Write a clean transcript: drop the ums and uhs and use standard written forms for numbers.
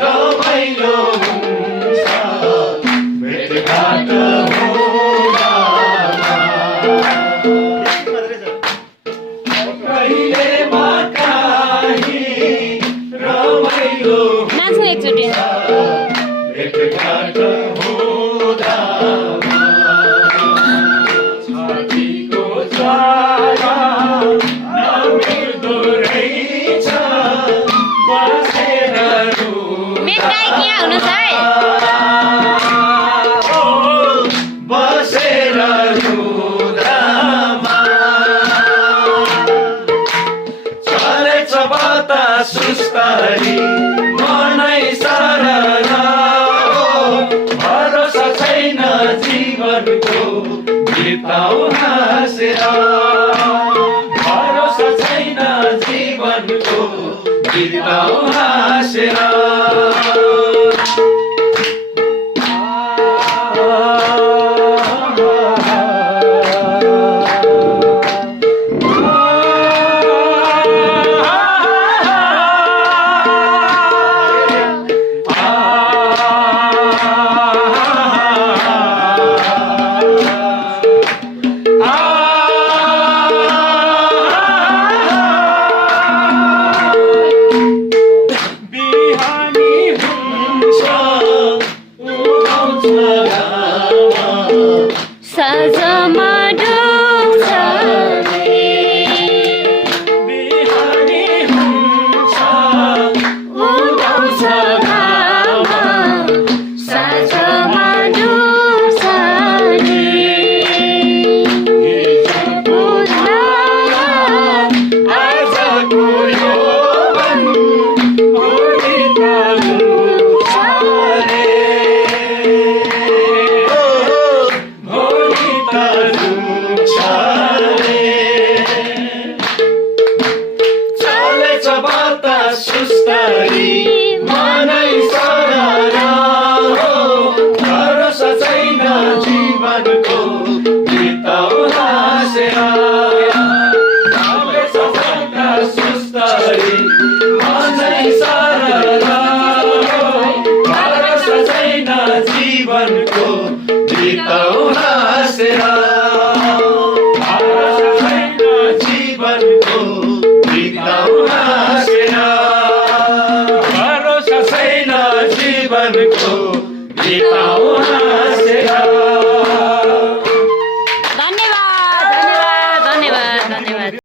रमाइलो हुन्छ भेटघाट हुँदामा कहिले काहीँ रमाइलो नाच्नु एकचोटि भेटघाट हुँदामा छातीको ज्वाला नमिर्दो रहेछ बसेर मेटाइ क्या हुनु छ है बसेर रुदामा चलेछ बतास सुस्तरी मनै सरल भरोसा छैन जीवनको बिताउ हाँसेर भरोसा छैन जीवनको बिताउ हाँसेर साँझमा डुब्छ बिहानी हुन्छ उदाउँछ घाम साँझमा डुब्छ आजको यो मन भोलि त रुन्छ रे भोलि त रुन्छ रे चलेछ बतास सुस्तरी